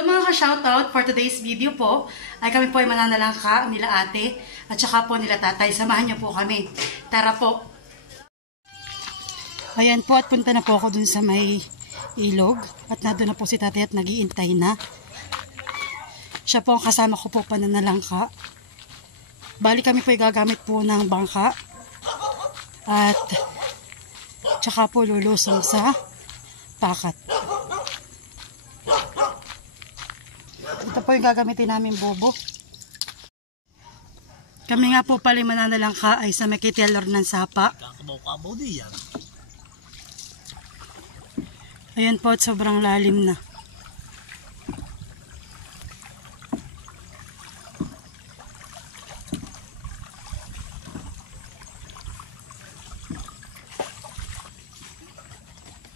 Hello mga ka-shoutout, for today's video po ay kami po ay mananalangka nila ate at saka po nila tatay. Samahan niyo po kami. Tara po. Ayan po at punta na po ako dun sa may ilog at nandun na po si tatay at nag-iintay na. Siya po ang kasama ko po pananalangka. Bali kami po ay gagamit po ng bangka at saka po lulusong sa pakat. Ito po yung gagamitin namin bobo. Kami nga po pala mananalangka ay sa Makitialor ng Sapa. Kakabaw-kabaw di yan. Ayan po at sobrang lalim na.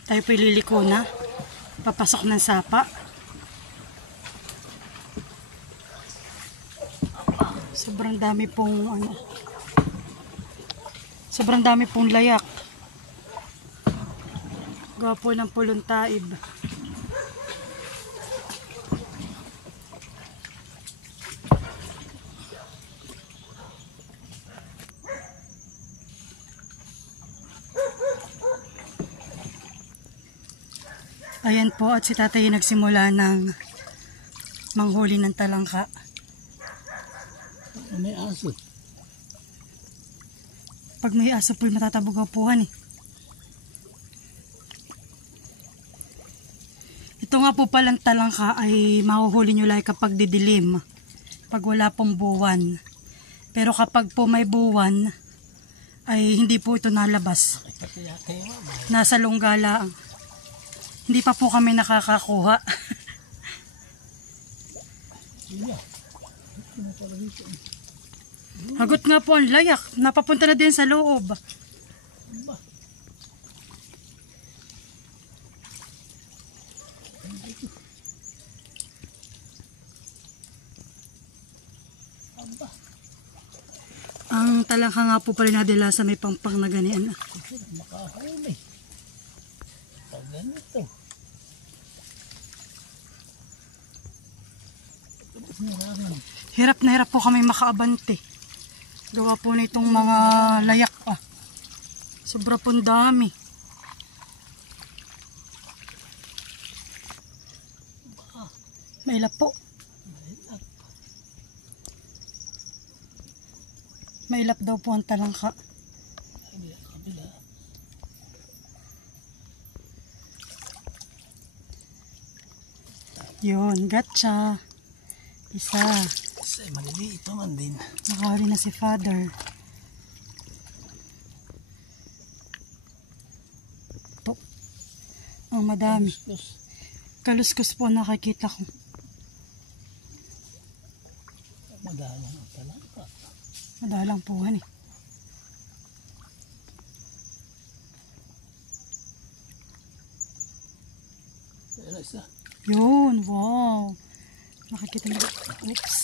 Tayo po ililiko na. Papasok ng Sapa. Sobrang dami pong sobrang dami pong layak. Gawa po ng pulong taib. Ayan po at si tatay nagsimula ng manghuli ng talangka. May aso. Pag may aso po, matatabugaw po eh. Ito nga po palang talangka ay mahuhuli nyo lang kapag didilim. Pag wala pong buwan. Pero kapag po may buwan, ay hindi po ito nalabas. Nasa lunggala. Hindi pa po kami nakakakuha. Hagot nga po ang layak. Napapunta na din sa loob. Ang talangka nga po pala nadila sa may pampang na ganian. Makahuli. Pag ganito. Hirap na hirap po kami makaabante. Gawa po na itong mga layak pa. Sobra pong dami. May ilap po. May ilap daw po ang talangka. Yun, gotcha. Isa. Kasi maliliit naman din. Nakahuli na si Father. Po. Ang madami. Kaluskus po nakikita ko. Madalang ang talangka. Madalang puhan eh. Pero isa. Yun, wow. Nakikita nyo. Oops.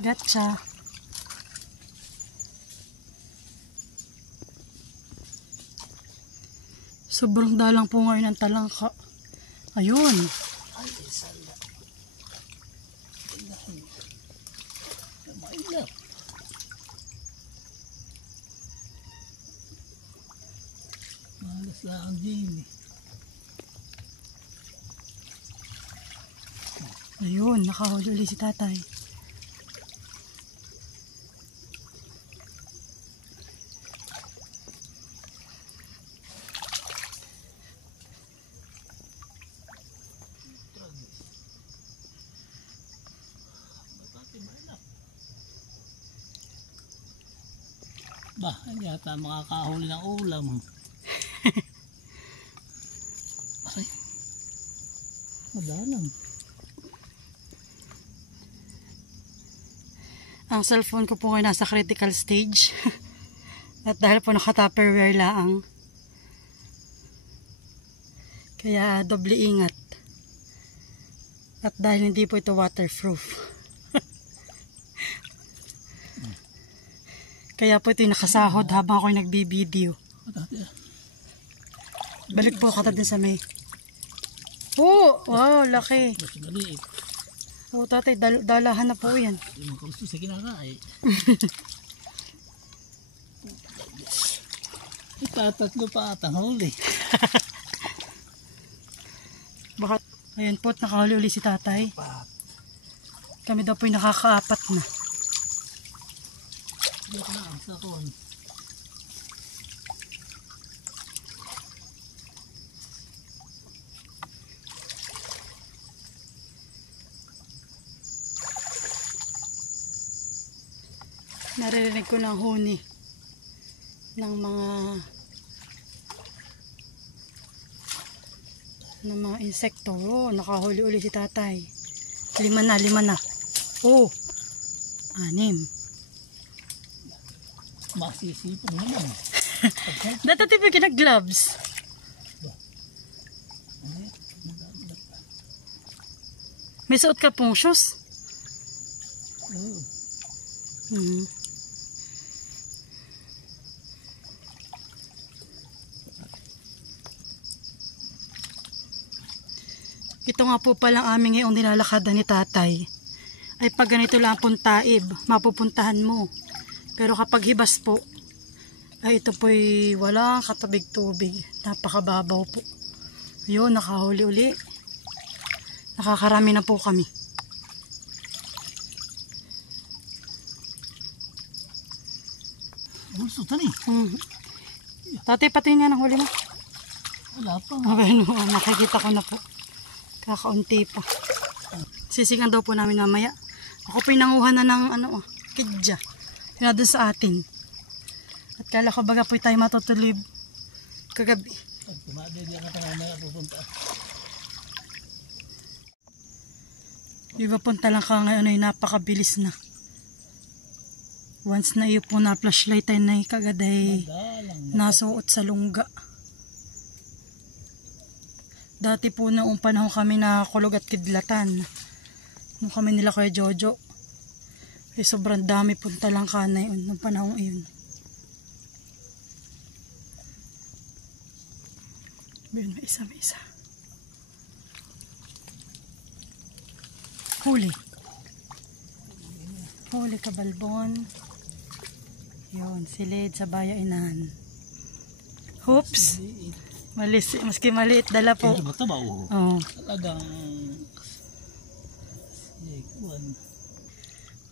Gotcha. Sobrang dalang po ngayon ang talangka. Ayun. Ay, isala. Tingnan. Mailap. Malas lang ang gini. Ayun, nakahuli ulit si tatay. Bah, yata makakahuli ng ulam. Ay, madalang. Ang cellphone ko po ay nasa critical stage. At dahil po naka-tupperware lang. Kaya doble ingat. At dahil hindi po ito waterproof. Kaya po ito yung nakasahod habang ako'y nagbibideo. Balik po ako din sa may... Oh, wow, laki. Mas maliit. Oh, tatay, dalahan na po yan. Yung mga kausto sa kinakain. Itatatlo pa atang huli. Baka, ayun po, nakahuli uli si tatay. Kami daw po yung nakakaapat na. Dito na ang sakon. Naririnig ko ng huni ng mga insekto. Oh, nakahuli uli si tatay. 5 na. Oh, 6. Masisipon naman. Dati tayo nag-gloves. May suot ka pong shoes? Oo. Ito nga po palang aming ngayong nilalakadan ni tatay. Ay pag ganito lang pong taib, mapupuntahan mo. Pero kapag hibas po, ay ito po'y walang katabig tubig. Napakababaw po. Ayun, nakahuli uli. Nakakarami na po kami. Bulso tani. Tatay, pati niya ng huli mo. Wala pa. Ano, nakikita ko na po. Kakaunti pa. Sisigan daw po namin mamaya. Ako po nanguha na ng kidya. Sinadun sa atin. At kala ko baga po tayo matutulib kagabi. Pag tumadin yan ka mamaya pupunta. Iba punta lang ka ngayon ay napakabilis na. Once na iyo po na flashlight ay na kagad ay nasuot sa lungga. Dati po noong panahon kami na kulog at kidlatan. Nung kami nila Kuya Jojo. Eh sobrang dami punta lang ka na yun nung panahon iyon. Ayun, may isa. Huli kabalbon. Yun, silid sa bayainan. Hoops. Maski maliit dala po. Ito ba ito ba? Oo. Talagang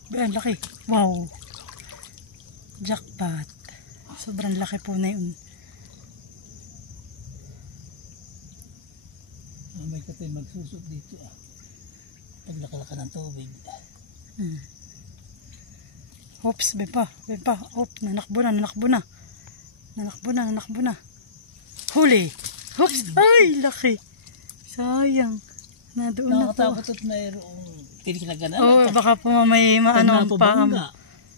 Ang laki. Wow. Jackpot. Sobrang laki po na yun. May katay magsusot dito pag nakalaka ng tubig. Oops, bepa. Oop, nanakbo na. Huli. Oops, ay, laki. Sayang. Nadoon na po. Nakakatakot at mayroong tinikilaganan. Oo, baka po may maano pa.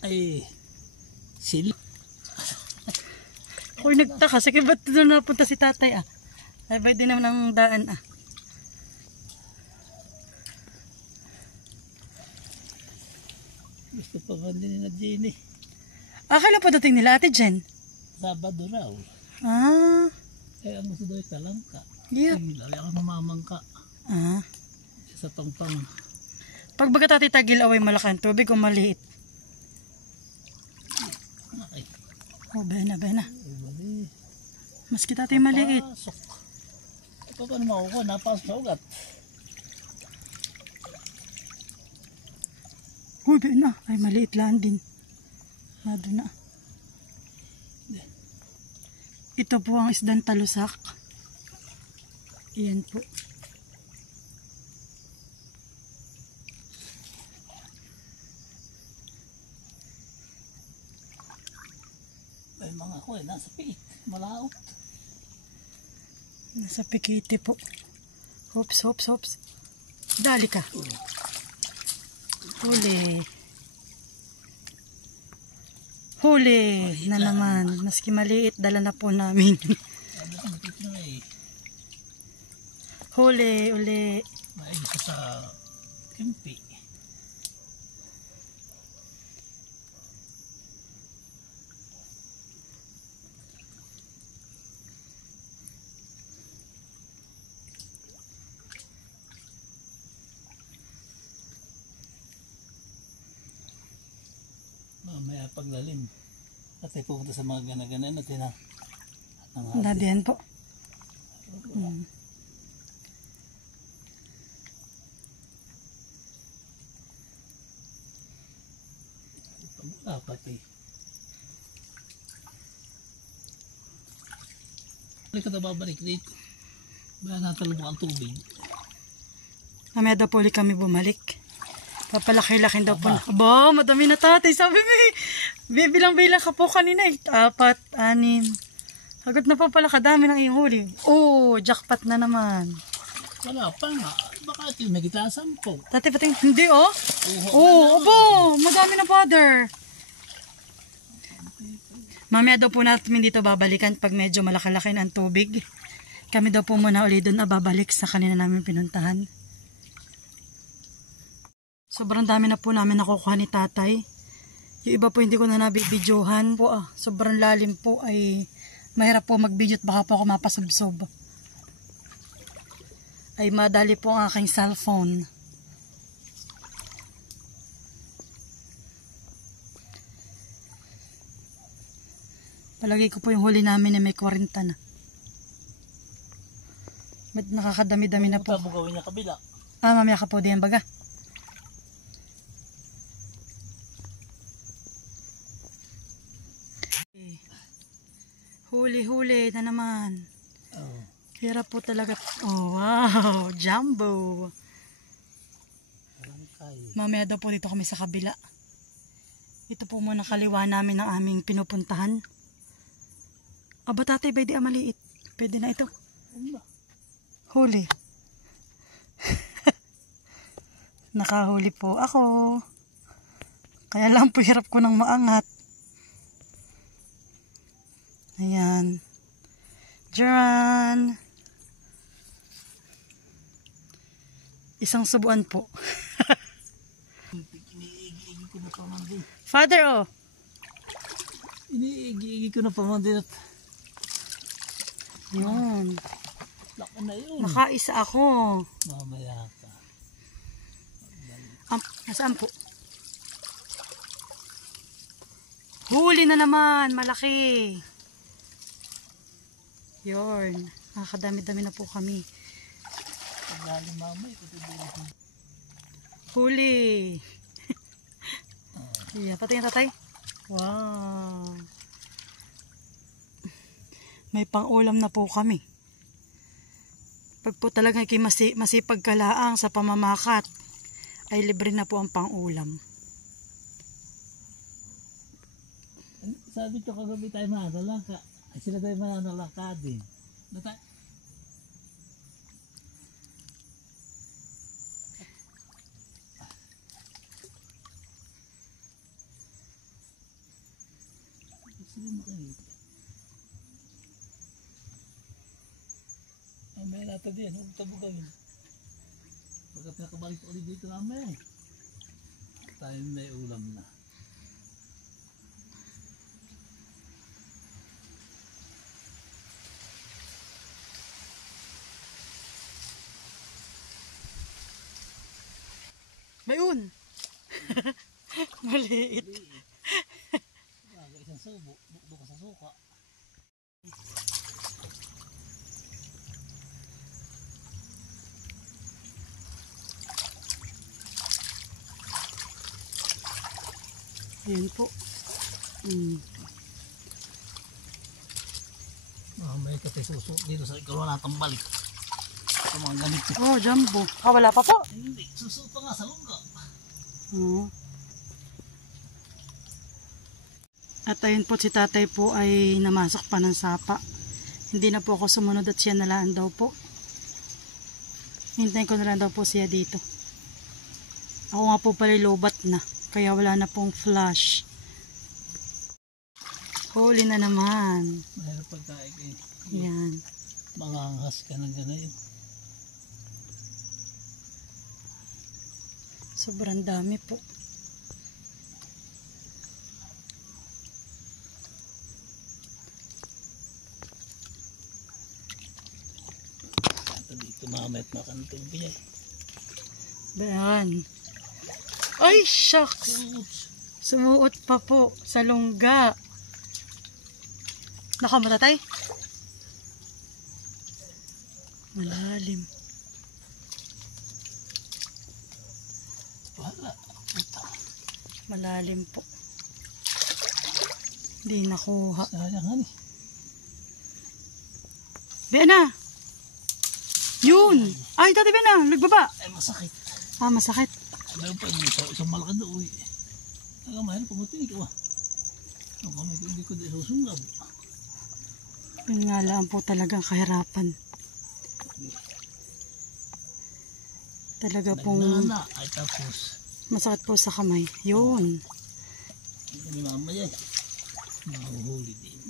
Ay, sila. Ako'y nagtaka. Sige, ba't doon napunta si tatay Ay, ba't din naman ang daan Gusto pa nga din na Jenny. Akala po dating nila Ate Jen? Sabado raw. Eh, ang gusto daw ay talangka. Yeah. Ay, lali ako mamamangka. Sa pangpang. Pag baga tatay tagil away malaki ang tubig o maliit? Ay. Oh, bena. Ay, Maski tatay maliit. napasok. Ito pa naman ako, napasok sa ugat. Uy, bena. Ay, maliit lang din. Nado na. Ito po ang isdang talusak. Iyan po. Ay, mga ko nasa piik. Malaot. Nasa pikiti po. Hops. Dali ka. Huli na naman. Maski maliit, dala na po namin. Huli, uli. Ay, gusto sa kimpi. Mamaya paglalim. At ay pupunta sa mga ganaganan natin ha. Dadiyan po. Apat eh. Balik ka na babalik dito. Baya natalubok ang tubig. Mamaya daw po ulit kami bumalik. Papalaki-laki daw po. Aba, madami na tatay. Sabi mo bibilang-bilang ka po kanina eh. 4, 6. Agad na po pala kadami ng iyong huli. Oh, jackpot na naman. Wala pa nga. Baka ito yung nagitasan po. Tatay pating, hindi oh. Oh, abo, madami na father. Mamaya daw po natin dito babalikan pag medyo malaki-laki na ang tubig. Kami daw po muna ulit doon babalik sa kanina namin pinuntahan. Sobrang dami na po namin nakukuha ni tatay. Yung iba po hindi ko na nabibidyohan po. Sobrang lalim po ay mahirap po mag-video at baka po ako mapasubsob. Ay madali po ang aking cellphone. Palagi ko po yung huli namin na may 40 na. Ba't nakakadami-dami na po. Ito mo gawin niya kabila. Mamaya ka po diyan baga. Huli-huli na naman. Oh. Hirap po talaga. Oh, wow. Jumbo. Mamaya daw po dito kami sa kabila. Ito po muna kaliwa namin ng aming pinupuntahan. Aba tatay, pwede maliit. Pwede na ito. Huli. Nakahuli po ako. Kaya lang po hirap ko nang maangat. Ayan. Jaran. Isang subuan po. Iniigi ko na pamandin. Father, oh. Iniigi ko na pamandin at Yun. laki na yun. Nakaisa ako. Mamaya ka. Nasaan po? Huli na naman. Malaki. Yun. Nakakadami-dami na po kami. Paglalim mamay. Huli. Yeah, pati yung tatay. Wow. May pang-ulam na po kami. Pag po talaga masipag kalaang sa pamamakat, ay libre na po ang pang-ulam. Sabi ko kagabi tayo mananalangka. Ay sila tayo mananalangka din. Ay may nata din. Huwag tabugawin. Pagka pinakabalik ulit dito namin. Tayo may ulam na. Mayun! Maliit. Isang subo. Bukdo ka sa suka. Ayan po. May katay suso dito sa ikaw na tambalik. Sa mga ganito. Oh, jumbo. Wala pa po. Hindi, suso pa nga sa lungga. At ayun po si tatay po ay namasok pa ng sapa. Hindi na po ako sumunod at siya nalaan daw po. Hintayin ko na lang daw po siya dito. Ako nga po pala lobat na. Kaya wala na pong flash. Huli na naman. Mahirap pagkain kayo. Yan. Manganghas ka ng gano'n. Sobrang dami po. Dito mamit makantong biya. Bayan. Ay, shucks. Sumuot pa po sa lungga. Nakamatatay? Malalim. Wala. Puta. Malalim po. Hindi nakuha. Sayang eh. Bena! Yun! Ay, tati Bena! Nagbaba! Ay, masakit. Ah, masakit. Meron pa yung isang malaki doon. Ang mahal pumuti ikaw ah. Ang kamay ko hindi ko di susungab. Yun nga lang po talagang kahirapan. Talaga pong Nagnana. Ay tapos. masakit po sa kamay. Yun. Hindi mamaya eh. Mahuhuli din.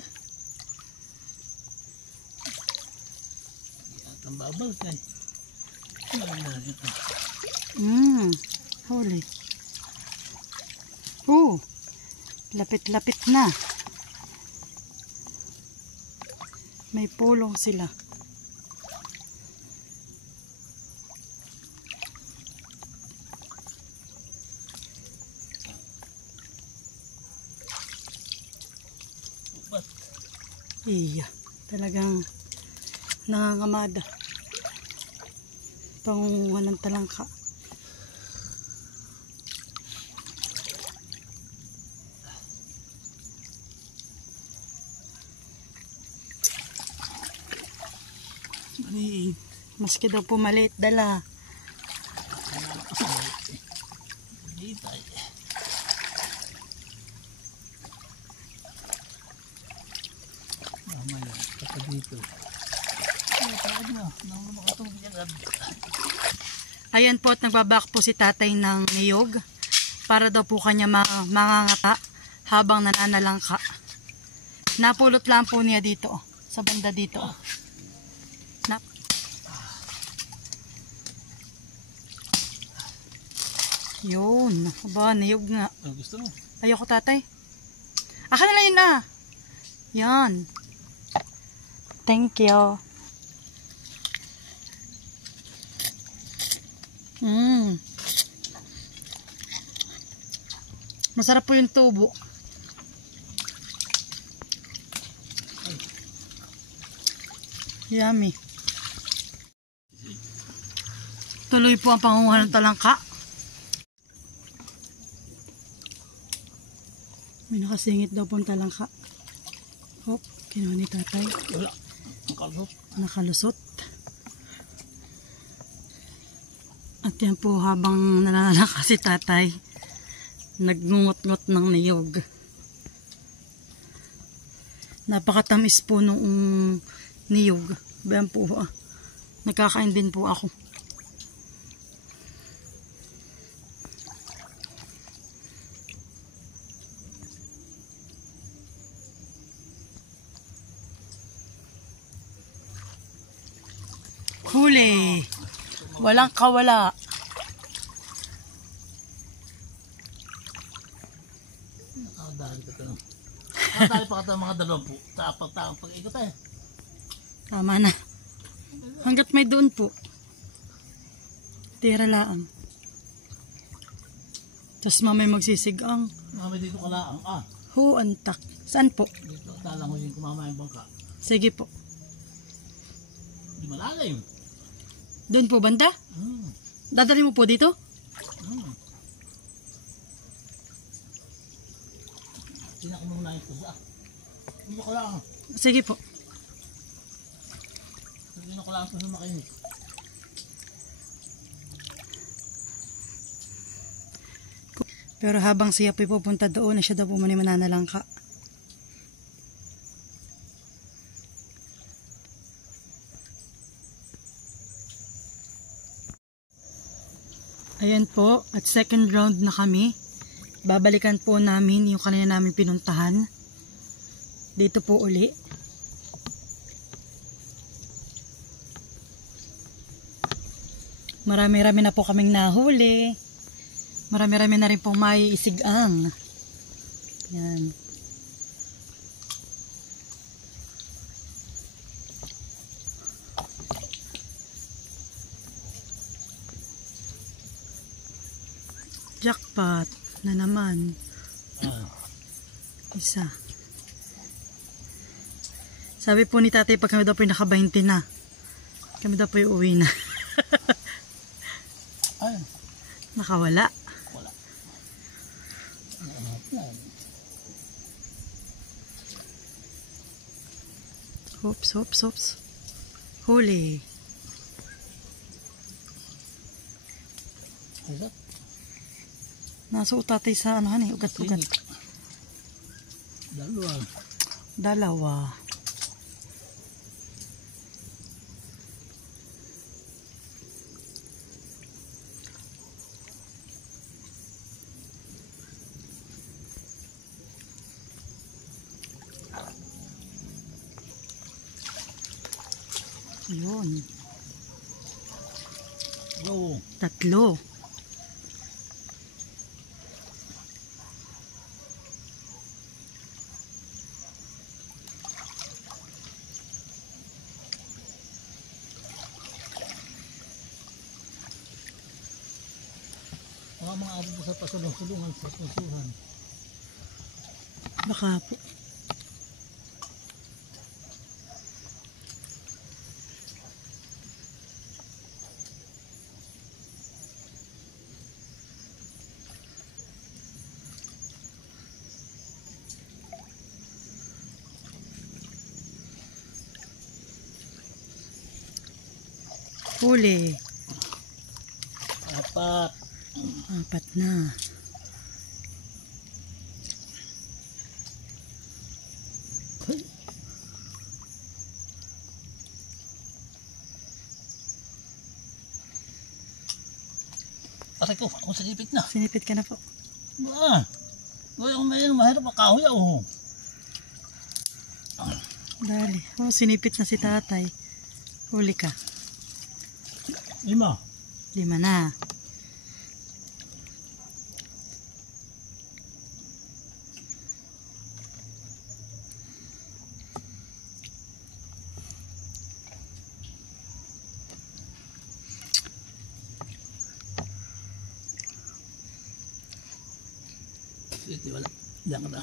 At ang babal kay. Ano na ito? Huli. Lapit-lapit na. May pulong sila. Ba't? Iya, talagang nangangamada. Pangunguha ng talangka. Maliit. Maski daw po maliit dala. Maliit ay. Mamaya. Kata dito. Ay, tawag na. Nang makatubig agad. Ayan po at nagbabak po si tatay ng niyog para daw po kanya mangangata habang nananalangka. Napulot lang po niya dito, sa banda dito. Yun, aba, niyog nga. Ang gusto mo? Ayoko tatay. Akin na lang yun na. Yan. Thank you. Masarap po yung tubo. Yummy. Tuloy po ang pangunguha ng talangka. May nakasingit daw po ang talangka. Hop, kinuha ni tatay. Wala. Nakalusot. Nakalusot. At yan po habang nananalangka si tatay, nagngungot-ngot ng niyog. Napakatamis po nung niyog. Bayan po, nagkakain din po ako. Huli. Walang kawala. Nakadali ka ito. Nakadali pa ka mga 20. Tapat-taang pag-ikot eh. Tama na. Hanggat may doon po. Tira laang. Tapos mamay magsisigang. Mami dito ka laang. Antak. Saan po? Dito. Talang ko yung kumama yung bangka. Sige po. Di malalim. Doon po banda? Dadali mo po dito? Tinak mo muna yung kusa. Dito ka lang. Sige po. Dito ka lang sa makinis. Pero habang siya po pupunta doon, siya daw po muna mananalangka. Ayan po, at second round na kami. Babalikan po namin yung kanina namin pinuntahan. Dito po uli. Marami-rami na po kaming nahuli. Marami-rami na rin pong maiisigang. Yan. Jackpot na naman. Isa. Sabi po ni tatay, pag kami daw po yung naka-20 na, kami daw po yung uwi na. Ay, Nakawala. wala. Hops, hops, hops. Huli. Isa. Nasuot tatay sa ano han eh, ugat-ugat. Dalawa. Dalawa. Yun. Go. Tatlo. Mga abot sa pasulong-sulungan sa pusuhan. Baka po. Huli. Apat. Apat na. Aray ko, ako sa lipit na. Sinipit ka na po. Gawin ko may mahirap makahoy ako. Dali. Oh, sinipit na si tatay. Huli ka. 5. 5 na. Ito wala. Diyan ka na.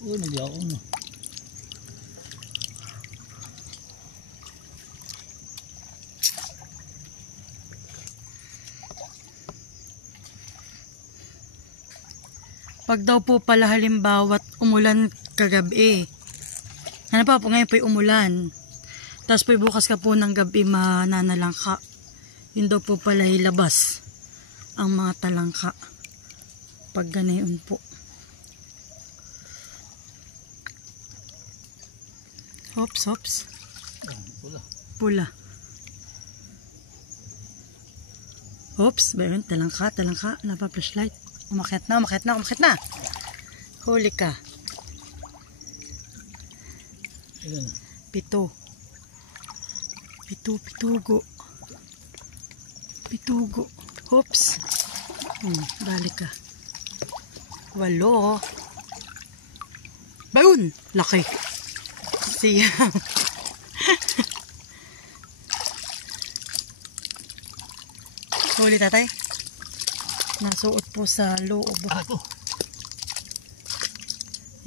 Uy, nagyakaw na. Pag daw po pala halimbawa umulan kagabi, ano pa po ngayon po umulan, tapos po bukas ka po ng gabi mananalangka, yun daw po pala ilabas ang mga talangka pag ganayon po. Hops, hops. Pula. Pula. Hops, meron talangka, talangka, napa-flashlight. Umakyat na, umakyat na, umakyat na. Huli ka. Ilan na? 7. 7, pitugo. Pitugo. Hops. Balik ka. 8. Baun! Laki. Siyam. Huli tatay. Nasuot po sa loob. Aray ko.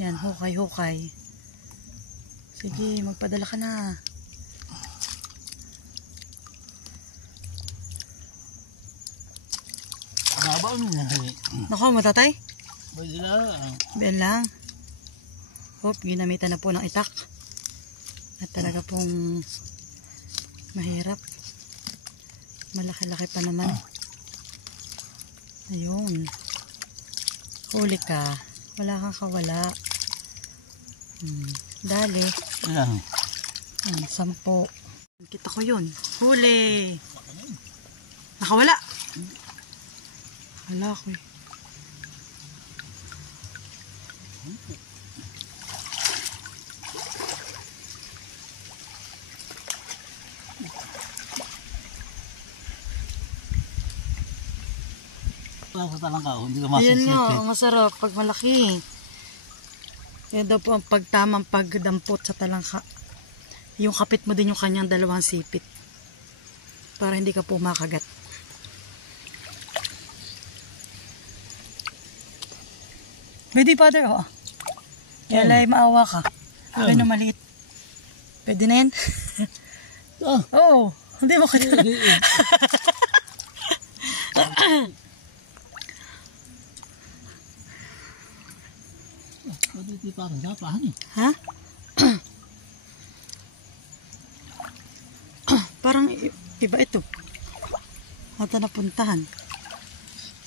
Yan, hukay, hukay. Sige, magpadala ka na. Nabaw niya. Nako, matatay. Pwede na. Biyan lang. Hop, ginamitan na po ng itak. At talaga pong mahirap. Malaki-laki pa naman. Ayun. Huli ka. Wala kang kawala. Dali. Ilan? 10. Kita ko yun. Huli. Nakawala. Wala ko eh. Sa talangka, hindi ka Ayan masisipit. nga, masarap pag malaki. Yan daw po ang pagtamang pagdampot sa talangka. Yung kapit mo din yung kanyang 2 sipit. Para hindi ka po makagat. Pwede, Father, oo. Kaya maawa ka. Ako na maliit. Pwede na yan? Oo. Hindi mo kaya. Hindi parang dapahan eh. Ha? Parang iba ito. Ata napuntahan.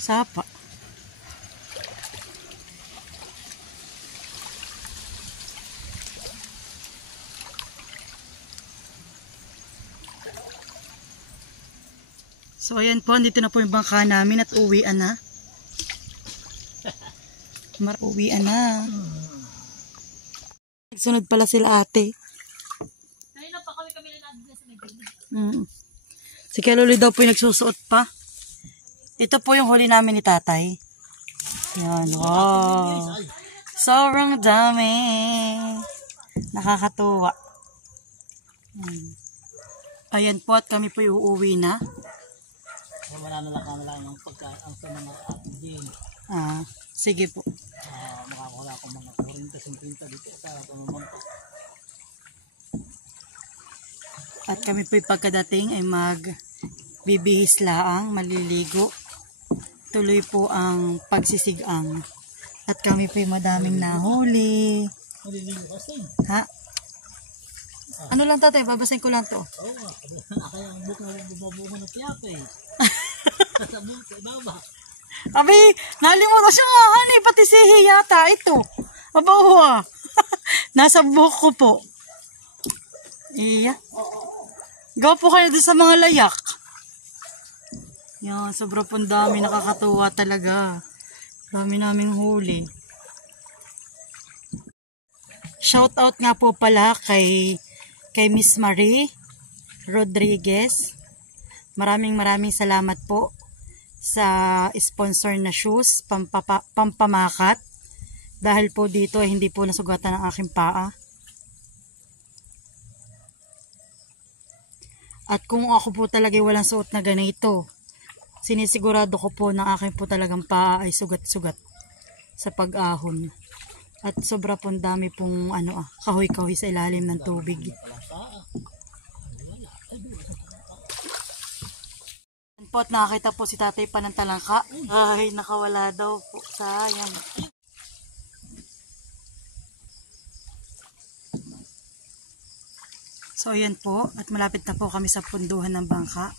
Sapa. So ayan po, dito na po yung bangka namin at uwian na. Uwian na. Sunod pala sila ate. Ayun pa kami na natin sa nagbilig. Si Kaluli daw po yung nagsusuot pa. Ito po yung huli namin ni tatay. Yan, wow. Sobrang dami. Nakakatuwa. Ayan po at kami po uuwi na. Mananalaka na lang ang pagkaan sa mga ating din. Sige po. Makakula ko mga 40-50 dito sa pamamangka. At kami po pagkadating ay magbibihis laang, maliligo. Tuloy po ang pagsisigang. At kami po madaming nahuli. Maliligo kasi. Ha? Ano lang tatay, babasahin ko lang to. Oo nga. Kaya ang buka na bumabunga ng tiyapa eh. Sa buka, sa ibaba. Abi, nalimutan siya nga, honey, pati sihi yata, ito. Aba, nasa buhok ko po. Iya. Gawa po kayo din sa mga layak. Yan, sobrang pong dami, nakakatuwa talaga. Dami naming huli. Shout out nga po pala kay Miss Marie Rodriguez. Maraming salamat po sa sponsor na shoes, pampamakat. Dahil po dito ay hindi po nasugatan ang aking paa. At kung ako po talaga walang suot na ganito, sinisigurado ko po na aking po talagang paa ay sugat-sugat sa pag-ahon. At sobra pong dami pong kahoy-kahoy sa ilalim ng tubig. Po at nakakita po si tatay pa ng talangka. Ay, nakawala daw po. Sayang. So, ayan po. At malapit na po kami sa punduhan ng bangka.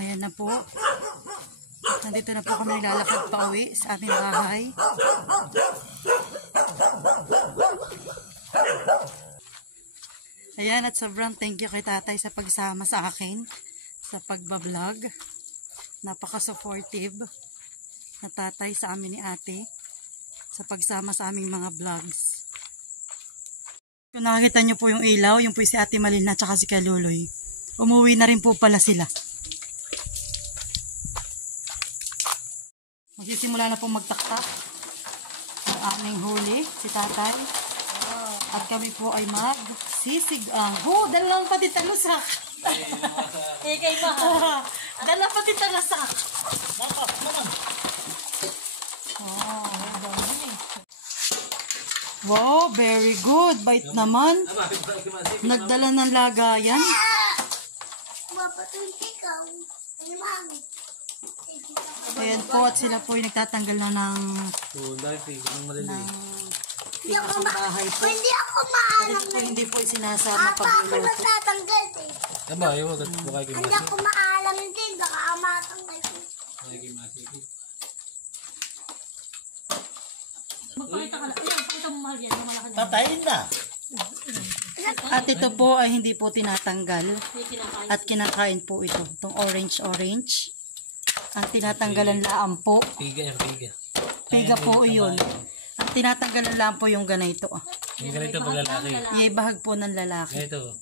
Ayan na po. Nandito na po kami naglalakad pa uwi sa aming bahay. Ayan, at sobrang thank you kay tatay sa pagsama sa akin sa pagbablog. Napaka-supportive na tatay sa amin ni ate sa pagsama sa aming mga vlogs. Kung nakakita nyo po yung ilaw, yung po si Ate Malina at saka si Kaluloy. Umuwi na rin po pala sila. Magsisimula na po magtaktak ang aming huli, si tatay. At kami po ay magsisigang. Dalang pati talusak. Kay Maha. Dalang pati talusak. Wow, very good. Bait naman. Nagdala ng lagayan. Ayan po at sila po yung nagtatanggal na ng tigas sa bahay po. Hindi ako maalam. Hindi po isinasama Papa, ako pagluluto. nagtatanggal eh. Tama, ayaw mo. Hindi ako maalam din. Baka matanggal ko. Magpakita ka lang. Ayun, pakita mo mahal yan. Malaki na. Tatayin na. At ito po ay hindi po tinatanggal. May kinakain. At kinakain po ito. Itong orange. Ang tinatanggalan laang po. Piga yan, piga. Piga po iyon. Ang tinatanggalan lang po yung ganito. Yung ganito pag lalaki. Iibahag po ng lalaki. Ganito.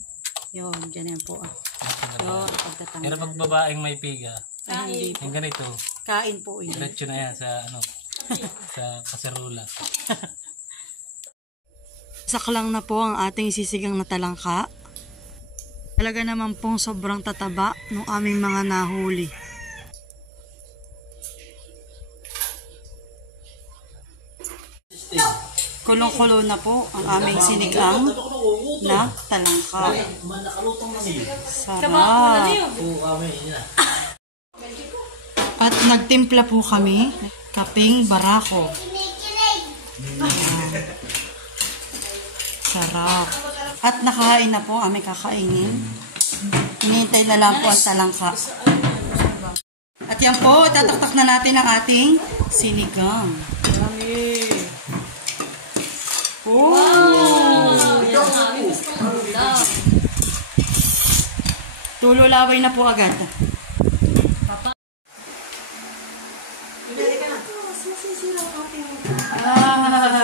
Yun, ganyan po. Yun, Pero pagtatanggal. pag babaeng may piga, Ay, hindi po. yung ganito, Kain po yun. diretso na yan sa sa kaserola. Saklang na po ang ating sisigang na talangka. Talaga naman pong sobrang tataba ng aming mga nahuli. Kulong-kulo na po ang aming sinigang na talangka. Sarap! At nagtimpla po kami kaping barako. Sarap. At nakain na po, aming kakainin. Hinihintay na lang po ang talangka. At yan po, tataktak na natin ang ating sinigang. Oh! Tululaway na po agad.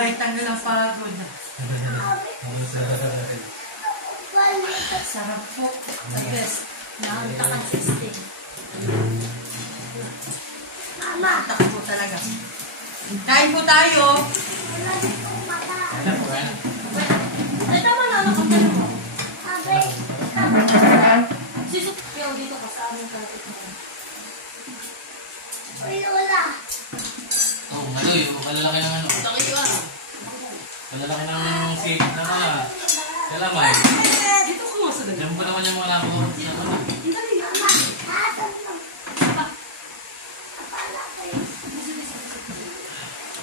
Ay, tanggal ang pagod. Sarap po. The best. Nakantakan system. Takot po talaga. Kain po tayo. Ay, tama na. Nakapala mo. Sisip. Kaya dito ka sa aming kapit mo. Oh, ano yung malalaki ng ano? Malalaki ng save na mga. Kalamay. Dito ko nga sa ganyan. Diyan po naman yung mga labo.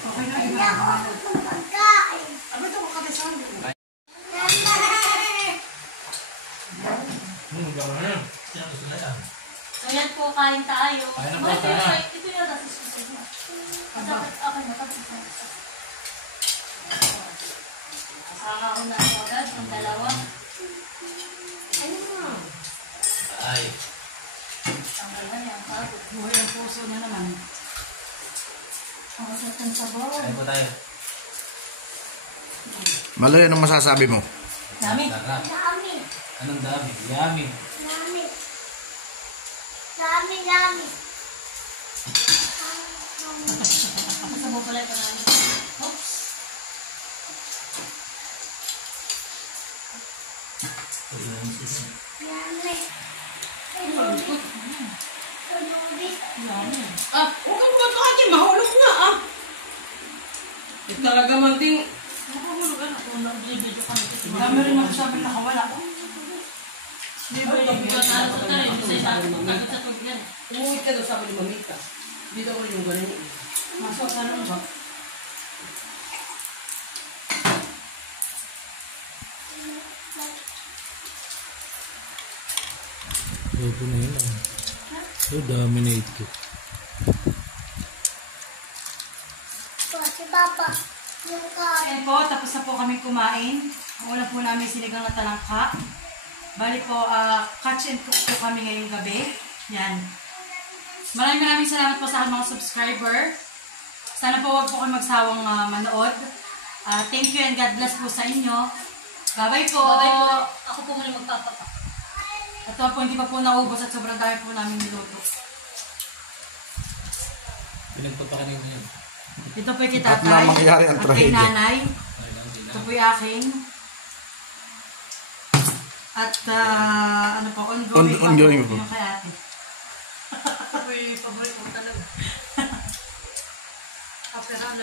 Okay na, iba. Ano ito ko kabesan? Gawin na. Sino gusto na yan? So yan po, kain tayo. Kain na po, Ito kain na. ito yung nasa susunod na. Okay na, tapos na. Kasama ko na agad, ang dalawa. Ay. Tanggal na yan, pagod. Buhay ang puso na naman. Ang sarap ng sabaw. Kain po tayo. Maloy, anong masasabi mo? Dami. Sarap. Anong dami? Yummy. Sabaw pala ito namin. Oops. Ah, okay ba ito kanya? Mahulog na ah. Talaga man din. Nakahulog na. Kung nag-video ka nito. Dami rin magsabi nakawala. Di ba yung bigat na ito tayo? Kasi sa takot sa tubig yan. Umuwi ka daw sabi ni Mamita. Dito ko yung ganun. Masok sa lang ba? Ito na yun ah. So, dominate ko. Si Papa, yung kain. Ayan po, tapos na po kami kumain. Ang ulam po namin sinigang na talangka. Bali po, catch and cook po kami ngayong gabi. Yan. Maraming salamat po sa aking mga subscriber. Sana po wag po kayo magsawang manood. Thank you and God bless po sa inyo. Bye-bye po. Babay po. Ako po muna magpapapa. Ito po, hindi pa po naubos at sobrang dami po namin niluto. Pinagpapakanin mo yun. Ito po kay At tatay. na mangyari ang At kay trahedya. nanay. Ito po yung akin. At ano po, ongoing Ongoing pa po po. yung kay ate. Ito po yung paborito ko talaga. After all,